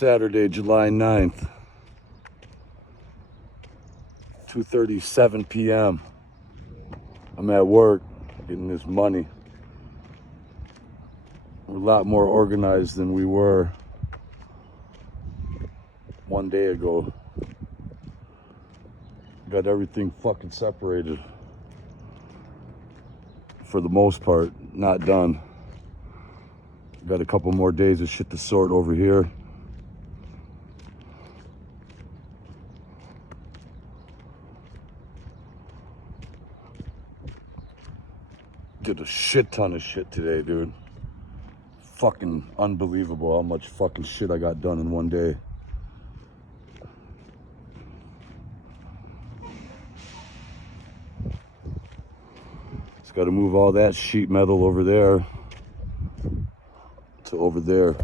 Saturday, July 9th, 2:37 p.m. I'm at work getting this money. We're a lot more organized than we were one day ago. Got everything fucking separated. For the most part, not done. Got a couple more days of shit to sort over here. Did a shit ton of shit today, dude. Fucking unbelievable how much fucking shit I got done in one day. Just got to move all that sheet metal over there to over there.